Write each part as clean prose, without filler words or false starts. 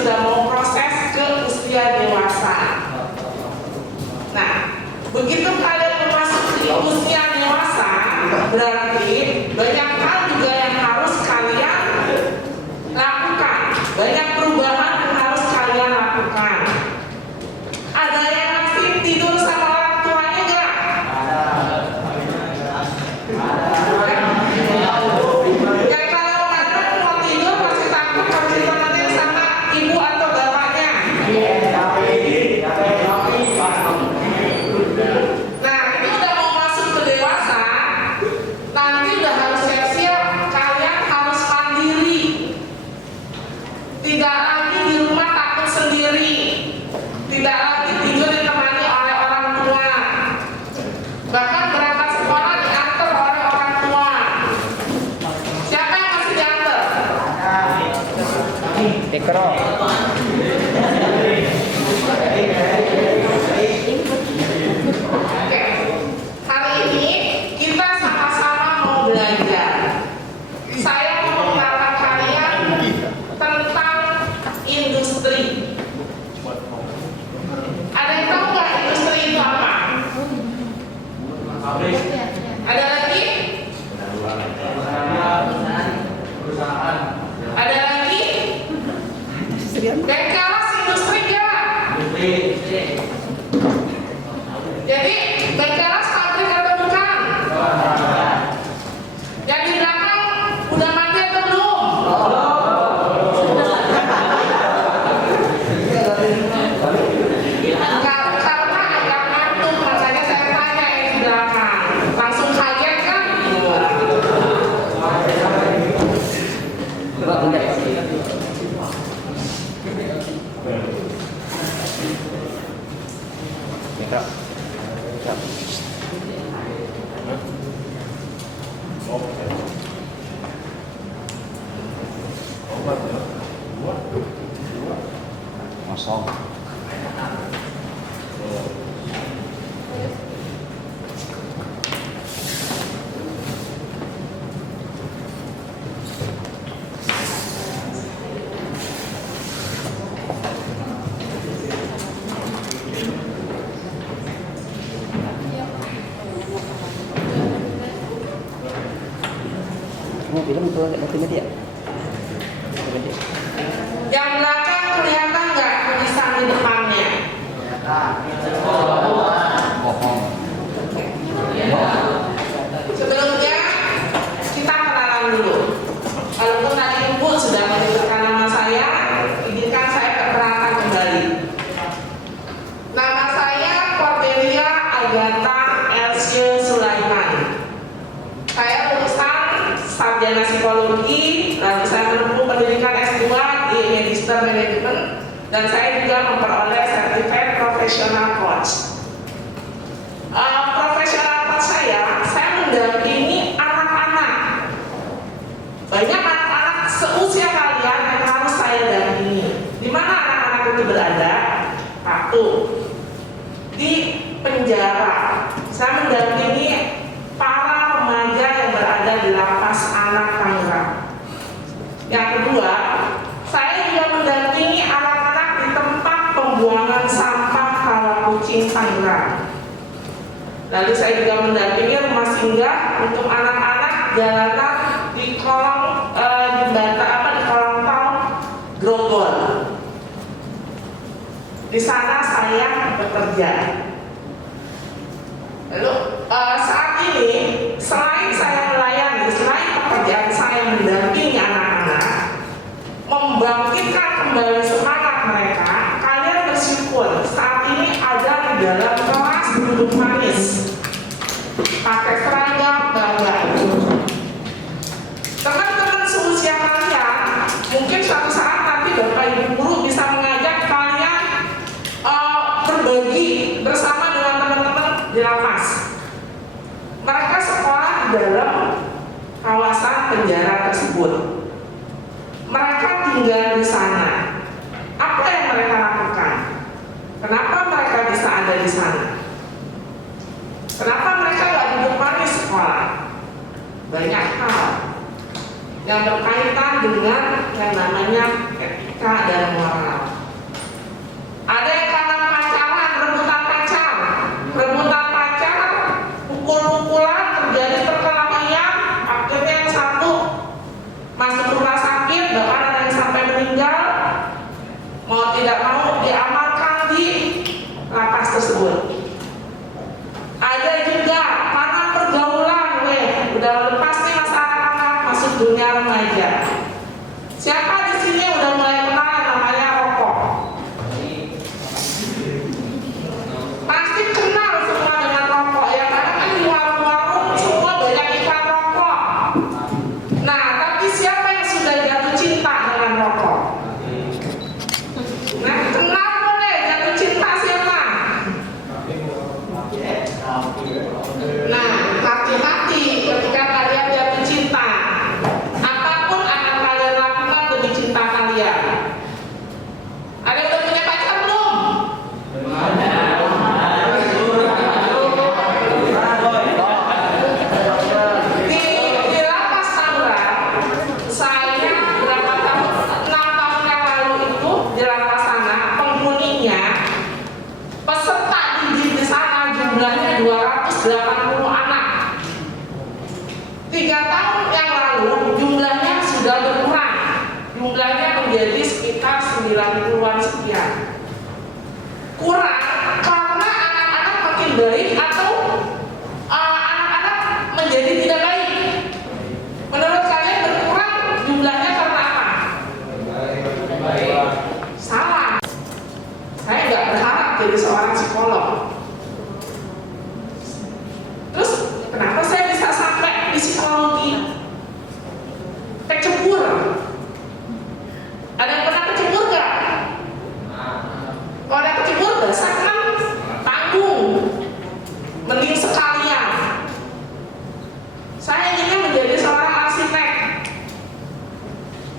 sudah mau proses ke usia dewasa. Nah, begitu kalian memasuki usia dewasa, berarti banyak hal juga yang harus kalian lakukan, banyak perubahan yang harus kalian lakukan. Ada yang masih tidur sama orang tuanya enggak? Yang kalau kadang mau tidur masih takut harus ditemenin sama ibu atau bapaknya. Nah, ini udah mau masuk ke dewasa, nanti udah harus siap-siap, kalian harus mandiri. Tidak lagi di rumah takut sendiri, tidak lagi tidur ditemani oleh orang tua, bahkan berangkat sekolah diantar oleh orang tua. Siapa yang masih diantar? Ikro. Oke, hari ini kita sama-sama mau belajar. Saya mau mengenalkan kalian tentang industri. Ada yang tahu nggak industri itu apa? Ada lagi? Ada lagi? Bengkelas industri nggak? Jadi bengkelas pabrik atau bukan? Yang di belakang udah mati atau belum? Karena agak ngantuk, makanya saya tanya yang di belakang. Langsung kaget kan? Kosong. Kamu film itu multimedia. Multimedia. Yang belakang kelihatan nggak tulisan di depannya? Bohong. Sebelumnya kita kenalan dulu. Walaupun tadi Ibu sudah menyebutkan nama saya, izinkan saya perkenalkan kembali. Nama saya Cordelia Agatha Elsie Sulaiman. Saya lulusan sarjana psikologi, lalu saya menempuh pendidikan S2 di Magister Management, dan saya juga memperoleh sertifikat profesional coach. Profesional coach saya mendampingi anak-anak. Banyak anak-anak seusia kalian yang harus saya dampingi. Di mana anak-anak itu berada? Satu, di penjara. Saya mendampingi para remaja yang berada di lapas anak Tangerang. Yang kedua, saya juga mendampingi anak-anak di tempat pembuangan sampah Kawakucing Tangerang. Lalu saya juga mendampingi rumah singgah untuk anak-anak jalanan di kolong di kolong tol Grogol. Di sana saya bekerja. Lalu saat ini selain saya melayani, selain pekerjaan saya mendampingi anak-anak, membangkitkan kembali semangat mereka, kalian bersyukur saat ini ada di dalam kelas duduk manis, pakai seragam bangga. Teman-teman seusia kalian, mungkin suatu saat nanti Bapak Ibu guru bisa mengajak kalian berbagi bersama dengan teman-teman di lapas. Mereka sekolah di dalam kawasan penjara tersebut. Mereka tinggal di sana. Apa yang mereka lakukan? Kenapa mereka bisa ada di sana? Kenapa mereka nggak duduk manis sekolah? Banyak hal yang berkaitan dengan yang namanya etika dan moral. meninggal, mau tidak mau diamalkan di lapas tersebut. Ada juga karena pergaulan, udah lepas nih masa anak-anak masuk dunia remaja. Siapa di sini udah mulai kenal yang namanya rokok? Pasti kenal semua dengan rokok ya, karena kan di warung-warung semua banyak iklan rokok. Nah, tapi siapa yang sudah jatuh cinta dengan rokok? Nah, kenal boleh jatuh cinta siapa? Nah, hati-hati ketika kalian jatuh cinta. Apapun akan kalian lakukan demi cinta kalian. Ada yang udah punya pacar belum? Di lapas Tangerang, saya berapa tahun, 6 tahun yang lalu itu di lapas sana, penghuninya, peserta didik di sana jumlahnya 280 anak. 3 tahun yang lalu jumlahnya sudah berkurang, jumlahnya menjadi sekitar 90-an sekian. Kurang karena anak-anak makin baik atau anak-anak menjadi tidak baik? Menurut kalian berkurang jumlahnya karena apa? Salah. Saya nggak berharap jadi seorang psikolog. Terus kenapa saya bisa sampai di psikologi? Kecebur. Ada yang pernah kecebur nggak? Kalau ada kecebur, dasar kan tanggung. Mending sekalian. Saya inginnya menjadi seorang arsitek,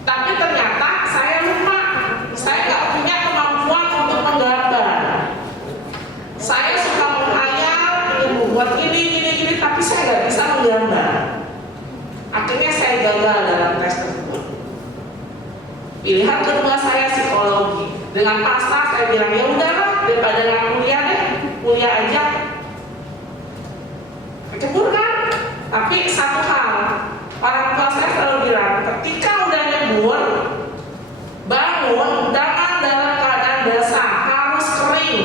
tapi ternyata saya lupa. Saya nggak punya kemampuan untuk menggambar. Saya suka menghayal, ingin membuat gini, tapi saya nggak bisa menggambar. Akhirnya saya gagal dalam tes tersebut. Pilihan kedua saya psikologi. Dengan pasrah saya bilang, ya udahlah, daripada nggak kuliah deh, kuliah aja. Kecebur kan? Tapi satu hal, orang tua saya selalu bilang, ketika udah nyebur, bangun jangan dalam keadaan basah, harus kering.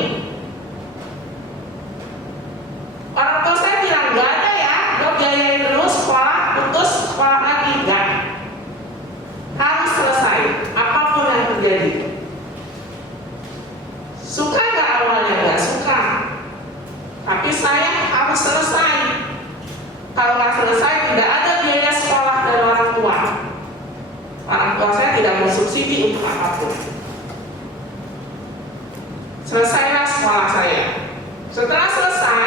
Orang tua saya bilang, nggak ada ya, gue biayain terus sekolah, putus sekolah lagi, nggak. Harus selesai, apapun yang terjadi. Suka nggak awalnya? Nggak suka. Tapi saya harus selesai. Kalau nggak selesai, tidak ada biaya sekolah dari orang tua. Orang tua saya tidak mensubsidi untuk apapun. Selesailah sekolah saya. Setelah selesai,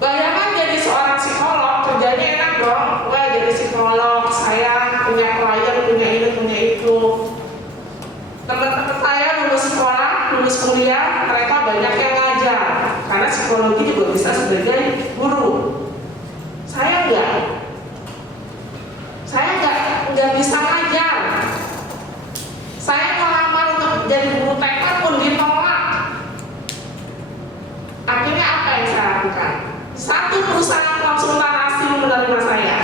bayangan jadi seorang psikolog, kerjanya enak dong. Wah, jadi psikolog, saya punya klien, punya ini, punya itu. Teman-teman saya lulus sekolah, lulus kuliah, mereka banyak yang ngajar. Karena psikologi juga bisa sebagai guru. Saya enggak. Saya enggak bisa ngajar. Saya ngelamar untuk jadi guru TK pun ditolak. Akhirnya apa yang saya lakukan? Satu perusahaan konsultan asing menerima saya.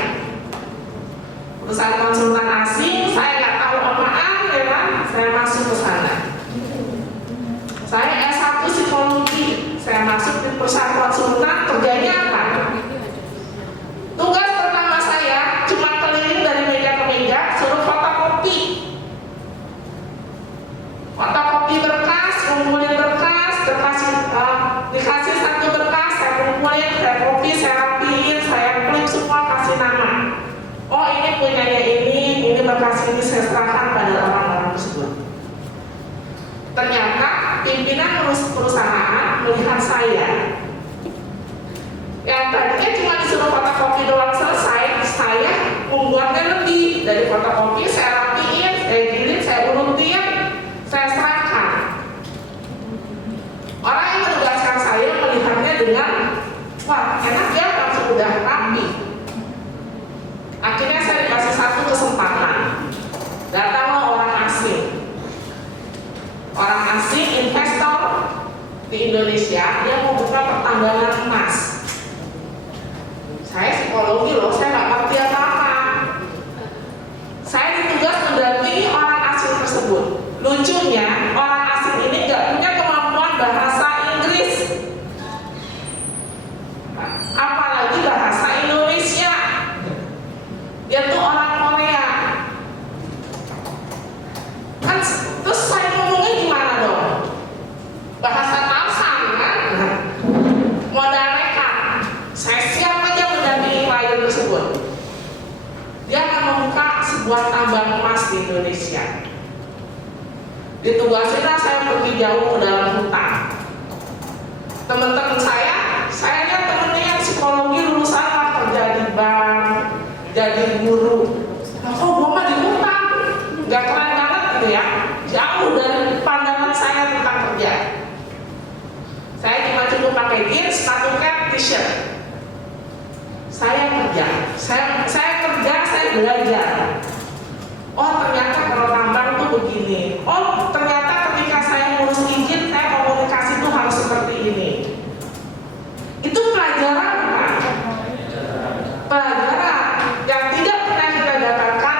Perusahaan konsultan asing, saya nggak tahu apaan, ya kan? Saya masuk ke sana. Saya S1 psikologi, saya masuk di perusahaan konsultan, kerjanya apa? Tugas pertama saya cuma keliling dari meja ke meja, suruh fotokopi. Fotokopi berkas, kumpulin berkas, dikasih satu berkas, saya kumpulin, saya kopi, saya rapiin, saya klik semua, kasih nama. Oh, ini punyanya ini berkas ini saya serahkan pada orang-orang tersebut. Ternyata pimpinan perusahaan melihat saya yang tadinya cuma disuruh fotokopi doang selesai, saya membuatnya lebih dari fotokopi, saya rapiin, saya jilid, saya urutin, saya serahkan. Orang yang menugaskan saya melihatnya dengan, wah enak ya, langsung udah rapi. Akhirnya saya dikasih satu kesempatan. Datanglah orang asing. Orang asing investor di Indonesia, dia mau buka pertambangan emas. Saya psikologi loh, saya nggak ngerti apa-apa. Saya ditugas mendampingi orang asing kan terus saya ngomongnya gimana dong? Bahasa Tarzan kan? Modal nekat. Saya siap aja mendampingi klien tersebut. Dia akan membuka sebuah tambang emas di Indonesia. Ditugasinlah saya pergi jauh ke dalam hutan. Teman-teman saya lihat temennya yang psikologi lulusan lah kerja di bank, jadi guru. Nah, kok gua mah di hutan, nggak keren banget gitu ya, jauh dari pandangan saya tentang kerja. Saya cuma cukup pakai jeans, sepatu cat, t-shirt. Saya kerja, saya belajar. Oh ternyata kalau tambang tuh begini. Oh ternyata ketika saya ngurus izin, saya komunikasi tuh harus seperti ini. Itu pelajaran kan? Pelajaran yang tidak pernah kita dapatkan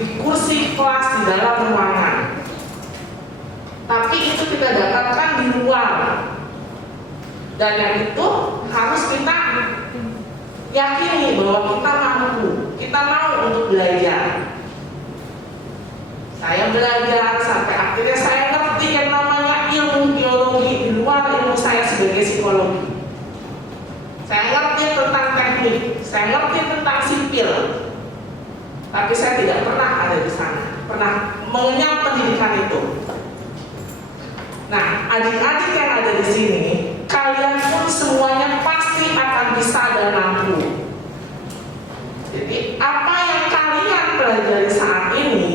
di kursi kelas di dalam ruangan. Tapi itu kita dapatkan di luar. Dan yang itu harus kita yakini bahwa kita mampu, kita mau untuk belajar. Saya belajar sampai akhirnya saya ngerti yang namanya ilmu biologi di luar ilmu saya sebagai psikologi. Saya ngerti tentang teknik, saya ngerti tentang sipil, tapi saya tidak pernah ada di sana, pernah mengenyam pendidikan itu. Nah, adik-adik yang ada di sini, kalian pun semuanya pasti akan bisa dan mampu. Jadi, apa yang kalian pelajari saat ini,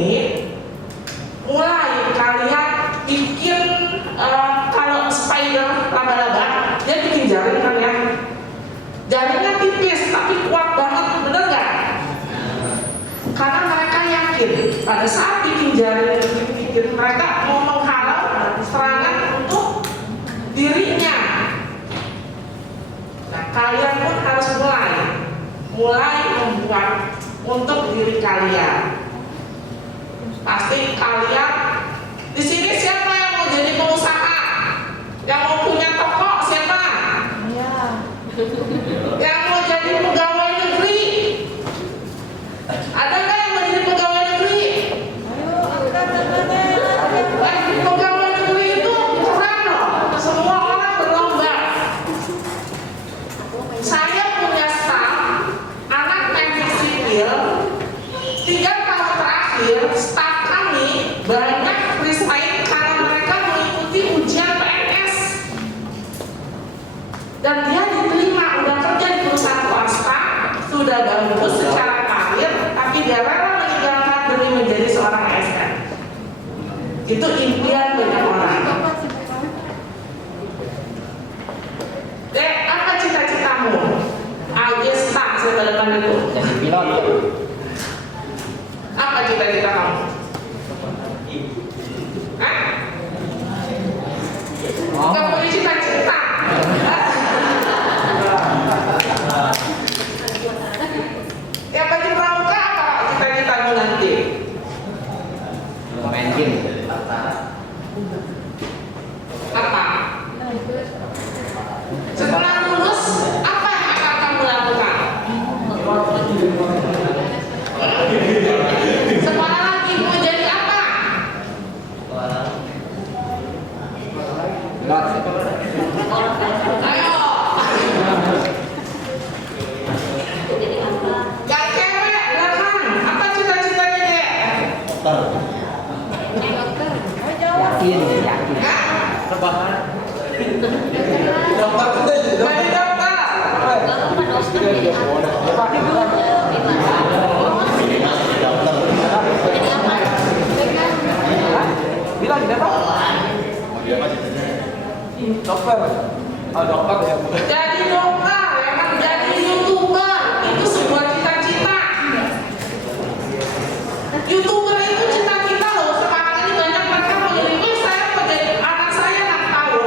mulai kalian bikin kalau spider laba-laba, dia bikin jaring kan ya? Jaringnya tipis tapi kuat banget, bener nggak? Karena mereka yakin pada saat bikin jaring mereka mau menghalau serangan untuk dirinya. Nah, kalian pun harus mulai membuat untuk diri kalian. Pasti kalian di sini siapa yang mau jadi pengusaha? Yang mau punya toko siapa? Iya. Yang mau jadi pegawai negeri? Ada nggak yang mau jadi pegawai negeri? Pegawai negeri itu keren loh. Semua orang berlomba. Saya punya staff anak teknik sipil 3 tahun terakhir, staff kami banyak resign karena mereka mengikuti ujian PNS. Dan dia diterima, udah kerja di perusahaan swasta, sudah bagus secara karir, tapi dia rela meninggalkan demi menjadi seorang ASN. Itu impian banyak orang. Dek, apa cita-citamu? Agesta, saya pada depan itu. Jadi pilot. Apa cita-cita kamu? Hah? Gak punya cita-cita. Ya bagi pramuka apa cita-citamu nanti? Main game. Apa? Setelah lulus, apa yang akan kamu lakukan? Sekolah lagi mau jadi apa? Pilot. Ayo. Yang cewek belakang, apa cita-citanya dek? Yakin. Hah? Rebahan. Jadi dokter. Bilang tidak apa? Dokter. Oh dokter ya. Jadi dokter, emang jadi YouTuber itu sebuah cita-cita. YouTuber itu cita-cita loh. Sekarang ini banyak mereka mau jadi, saya mau jadi anak saya 6 tahun.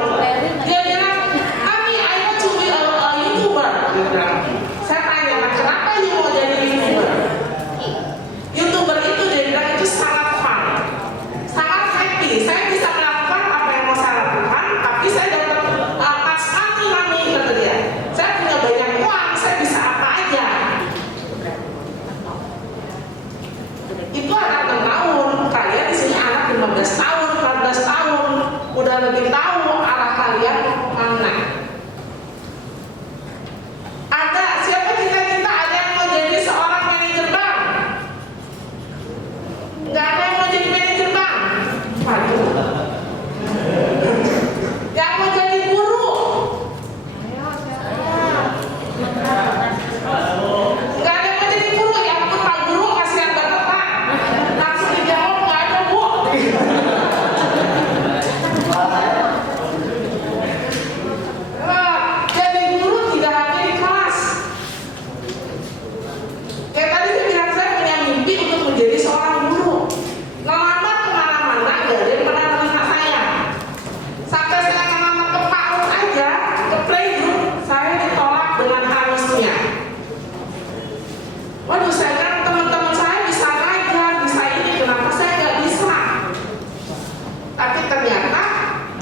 Dia bilang, Mami, I want to be a YouTuber. Dia bilang. Saya tanya, kenapa you mau jadi YouTuber? YouTuber itu dia bilang itu sangat fun, sangat happy. Saya bisa melakukan apa yang mau saya lakukan, tapi saya dapat pas mati Mami, kata dia. Saya punya banyak uang, saya bisa apa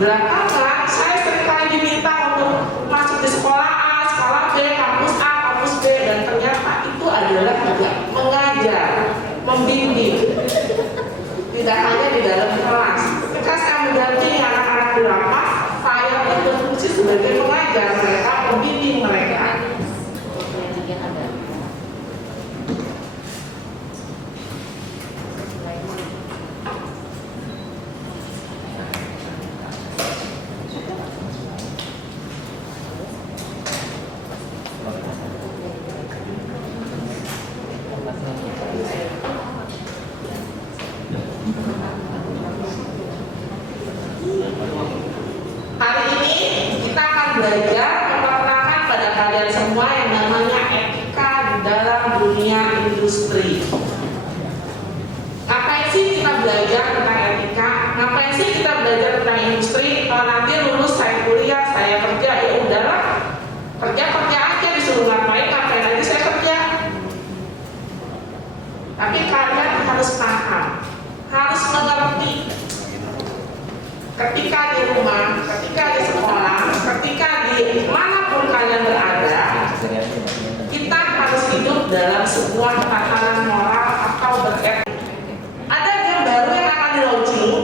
Belakangan saya seringkali diminta untuk masuk di sekolah A, sekolah B, kampus A, kampus B, dan ternyata itu adalah juga mengajar, membimbing, tidak hanya di dalam kelas. Ketika saya mendampingi anak-anak di lapas, saya berfungsi sebagai pengajar mereka, membimbing mereka. Hari ini kita akan belajar memperkenalkan pada kalian semua yang namanya etika di dalam dunia industri. Ngapain sih kita belajar tentang etika? Ngapain sih kita belajar tentang industri? Kalau nanti lulus saya kuliah, saya kerja, ya udahlah, kerja aja, disuruh ngapain aja saya kerja. Tapi kalian harus paham, harus mengerti. Ketika di rumah, ketika di sekolah, ketika di manapun kalian berada, kita harus hidup dalam sebuah tatanan moral atau beretika. Ada game baru yang akan di-launching,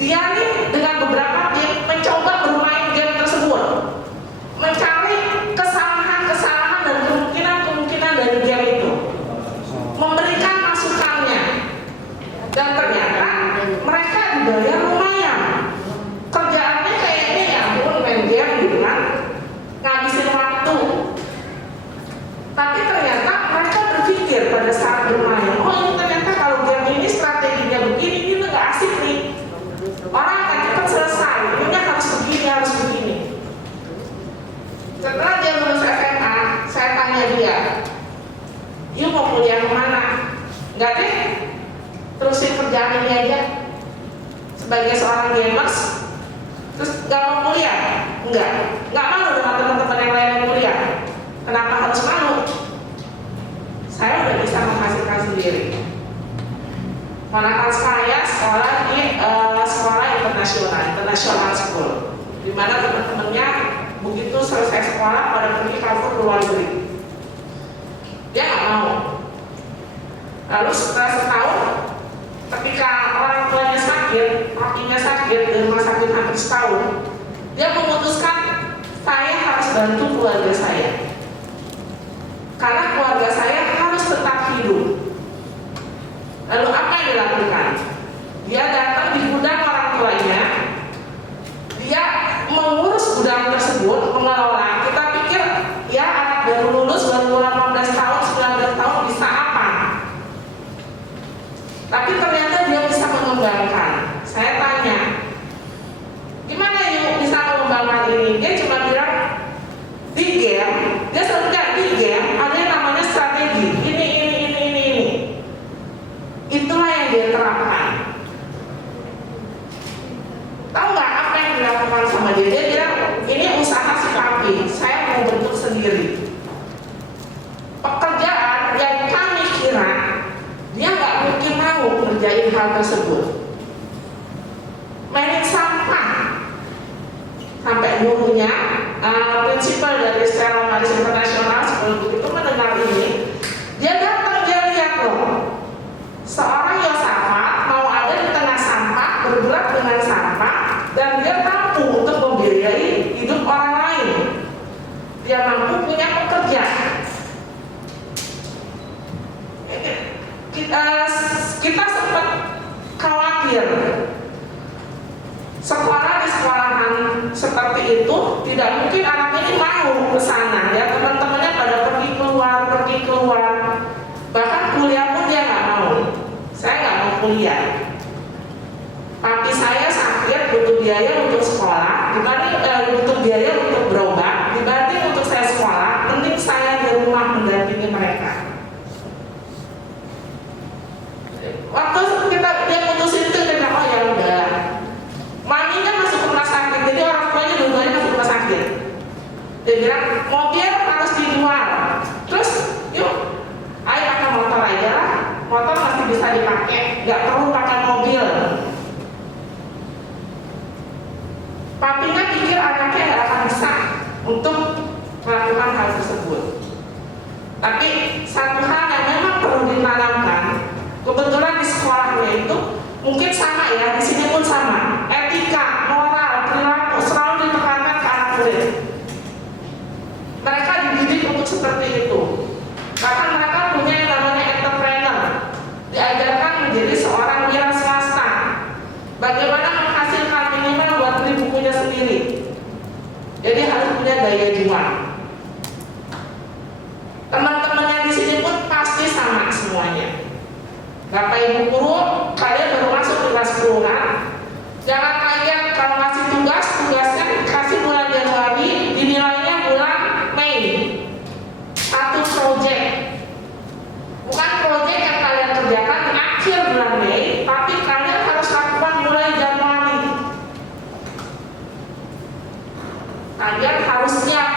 dia nih dengan beberapa tim mencoba bermain game tersebut, mencari kesalahan-kesalahan dan kemungkinan-kemungkinan dari game itu, memberikan masukannya, dan ternyata mereka dibayar lumayan. Kerjaannya kayaknya ya ampun main game gitu kan, ngabisin waktu. Tapi ternyata mereka berpikir pada saat bermain, oh ini ternyata kalau game ini strateginya begini, ini nggak asik nih. Orang akan cepat selesai, ini harus begini. Setelah dia lulus SMA, saya tanya dia, "You mau kuliah kemana?" "Nggak deh, terusin kerjaan ini aja sebagai seorang gamers." Terus nggak mau kuliah? Nggak malu dengan teman-teman yang lain yang kuliah. Kenapa harus malu? Saya udah bisa menghasilkan sendiri. Manakala saya sekolah di sekolah internasional school, di mana teman-temannya begitu selesai sekolah pada pergi kabur ke luar negeri. Dia nggak mau. Lalu setelah setahun, ketika orang tuanya sakit, papinya sakit di rumah sakit hampir setahun, dia memutuskan saya harus bantu keluarga saya, karena keluarga saya harus tetap hidup. Lalu apa yang dilakukan? Dia datang di gudang orang tuanya, dia mengurus gudang tersebut, mengelola. Kita pikir ya anak baru lulus, baru 18 tahun, 19 tahun bisa apa? Tapi ternyata dia bisa mengembangkan. Saya tanya, gimana yuk bisa mengembangkan ini? Dia cuma bilang, di game, dia selalu bilang di game ada yang namanya strategi. Ini. Itulah yang dia terapkan. Tahu nggak apa yang dilakukan sama dia? Dia bilang, ini usaha si papi, saya mau bentuk sendiri. Pekerjaan yang kami kira dia nggak mungkin mau ngerjain hal tersebut. Mainin sampah. Sampai gurunya, prinsipal dari Stella Maris Internasional sebelum itu mendengar ini, dia datang, dia lihat loh, seorang Yosafat mau ada di tengah sampah, bergerak dengan sampah, dan dia mampu untuk membiayai hidup orang lain. Dia mampu punya pekerja. Kita sempat khawatir sekolah di sekolahan seperti itu tidak mungkin anak ini mau ke sana, ya teman-temannya pada pergi keluar, bahkan kuliah pun dia nggak mau. Saya nggak mau kuliah. Papi saya sakit, butuh biaya untuk sekolah, butuh biaya untuk berobat, dibanding untuk saya sekolah, mending saya di rumah mendampingi mereka. Waktu dia putusin itu, dia bilang, oh ya udah. Maminya masuk rumah sakit, jadi orang tuanya dua-duanya masuk rumah sakit. Dia bilang, mobil harus dijual. Terus, yuk, ayo pakai motor aja lah. Motor masih bisa dipakai, nggak perlu pakai mobil. hal tersebut. Tapi satu hal yang memang perlu ditanamkan, kebetulan di sekolahnya itu mungkin sama ya, di sini pun sama. Etika, moral, perilaku selalu ditekankan ke anak murid. Mereka dididik untuk seperti itu. Bahkan mereka punya yang namanya entrepreneur, diajarkan menjadi seorang wira swasta. Bagaimana menghasilkan minimal buat beli bukunya sendiri. Jadi harus punya daya juang. Teman-teman yang di sini pun pasti sama semuanya. Bapak Ibu guru, kalian baru masuk di kelas 10 kan? Jangan kaget kalau ngasih tugas, tugasnya kasih bulan Januari, dinilainya bulan Mei. Satu project. Bukan project yang kalian kerjakan di akhir bulan Mei, tapi kalian harus lakukan mulai Januari. Kalian harus siap.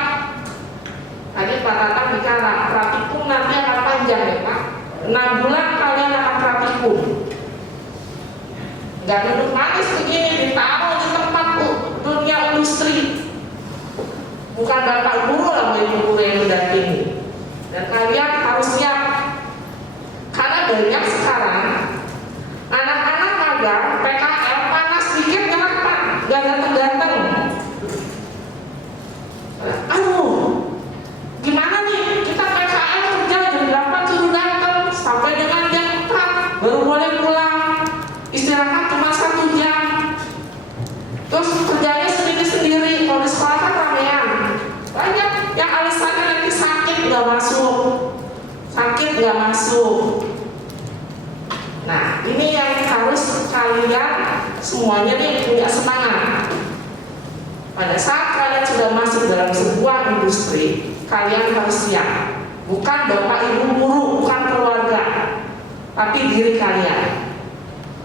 Tadi Pak Tatang bicara, praktikum nanti akan panjang ya Pak. 6 bulan kalian akan praktikum. Gak duduk manis begini, ditaruh di tempat dunia industri. Bukan bapak guru lah ibu guru yang mendampingi. Dan kalian harus siap. Karena banyak sekarang anak-anak magang PKL panas dikit nyerah Pak, gak datang-datang. Aduh, gimana nih kita PKL kerja jam 8 suruh datang sampai dengan jam 4 baru boleh pulang, istirahat cuma 1 jam, terus kerjanya sendiri-sendiri. Kalau di sekolah kan ramean, banyak yang alasannya nanti sakit nggak masuk. Nah ini yang harus kalian semuanya nih punya semangat. Pada saat kalian sudah masuk dalam sebuah industri, kalian harus siap. Bukan bapak ibu guru, bukan keluarga, tapi diri kalian.